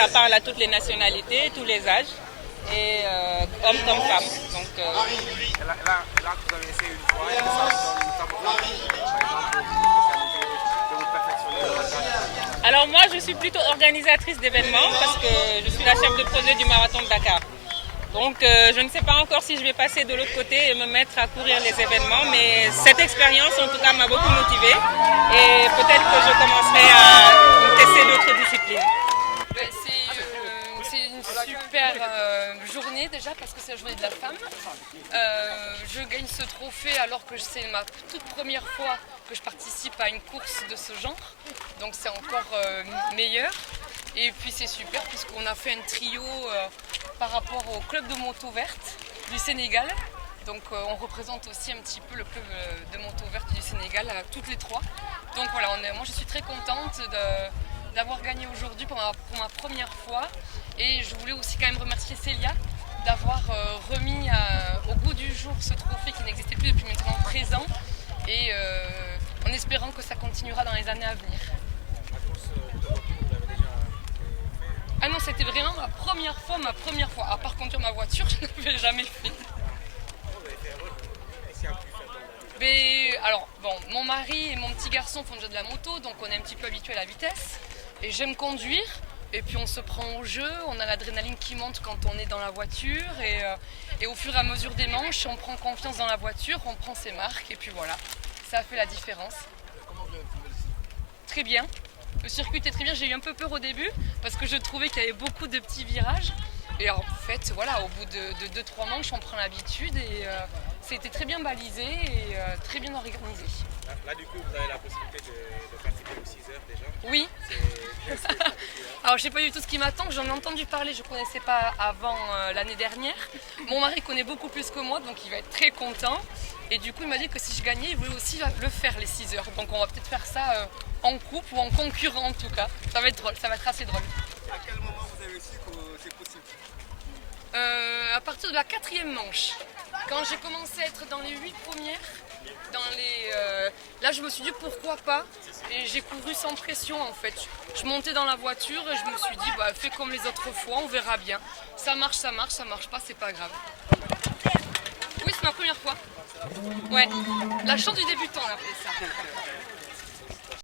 ça parle à toutes les nationalités, tous les âges, et hommes comme femmes. Donc, Là, vous avez essayé une fois, et ça donne une table, par exemple, vous spécialisez, de vous perfectionner davantage. alors moi, je suis plutôt organisatrice d'événements parce que je suis la chef de projet du marathon de Dakar. Donc je ne sais pas encore si je vais passer de l'autre côté et me mettre à courir les événements, mais cette expérience en tout cas m'a beaucoup motivée et peut-être que je commencerai à tester d'autres disciplines. C'est une super journée déjà parce que c'est la journée de la femme. Je gagne ce trophée alors que c'est ma toute première fois que je participe à une course de ce genre, donc c'est encore meilleur. Et puis c'est super puisqu'on a fait un trio par rapport au club de moto verte du Sénégal. Donc on représente aussi un petit peu le club de moto verte du Sénégal, toutes les trois. Donc voilà, moi je suis très contente d'avoir gagné aujourd'hui pour ma première fois. Et je voulais aussi quand même remercier Célia d'avoir remis au goût du jour ce trophée qui n'existait plus depuis maintenant 13 ans. Et en espérant que ça continuera dans les années à venir. Ah non, c'était vraiment ma première fois. À part conduire ma voiture, je ne l'avais jamais fait. Mais alors, bon, mon mari et mon petit garçon font déjà de la moto, donc on est un petit peu habitué à la vitesse. Et j'aime conduire, et puis on se prend au jeu, on a l'adrénaline qui monte quand on est dans la voiture. Et au fur et à mesure des manches, on prend confiance dans la voiture, on prend ses marques, et puis voilà, ça a fait la différence. Très bien. Le circuit était très bien, j'ai eu un peu peur au début parce que je trouvais qu'il y avait beaucoup de petits virages. Et en fait, voilà, au bout de 2-3 manches, on prend l'habitude et c'était très bien balisé et très bien organisé. Là, du coup, vous avez la possibilité de participer aux 6 heures déjà. Oui. Alors, je ne sais pas du tout ce qui m'attend, j'en ai entendu parler, je ne connaissais pas avant l'année dernière. Mon mari connaît beaucoup plus que moi, donc il va être très content. Et du coup, il m'a dit que si je gagnais, il voulait aussi le faire les 6 heures. Donc, on va peut-être faire ça en couple ou en concurrent en tout cas. Ça va être drôle, ça va être assez drôle. À quel moment vous avez su que c'est possible? À partir de la 4e manche, quand j'ai commencé à être dans les 8 premières, là je me suis dit pourquoi pas, et j'ai couru sans pression en fait. Je montais dans la voiture et je me suis dit bah, fais comme les autres fois, on verra bien. Ça marche pas, c'est pas grave. Oui, c'est ma première fois. Ouais, la chance du débutant on appelait ça.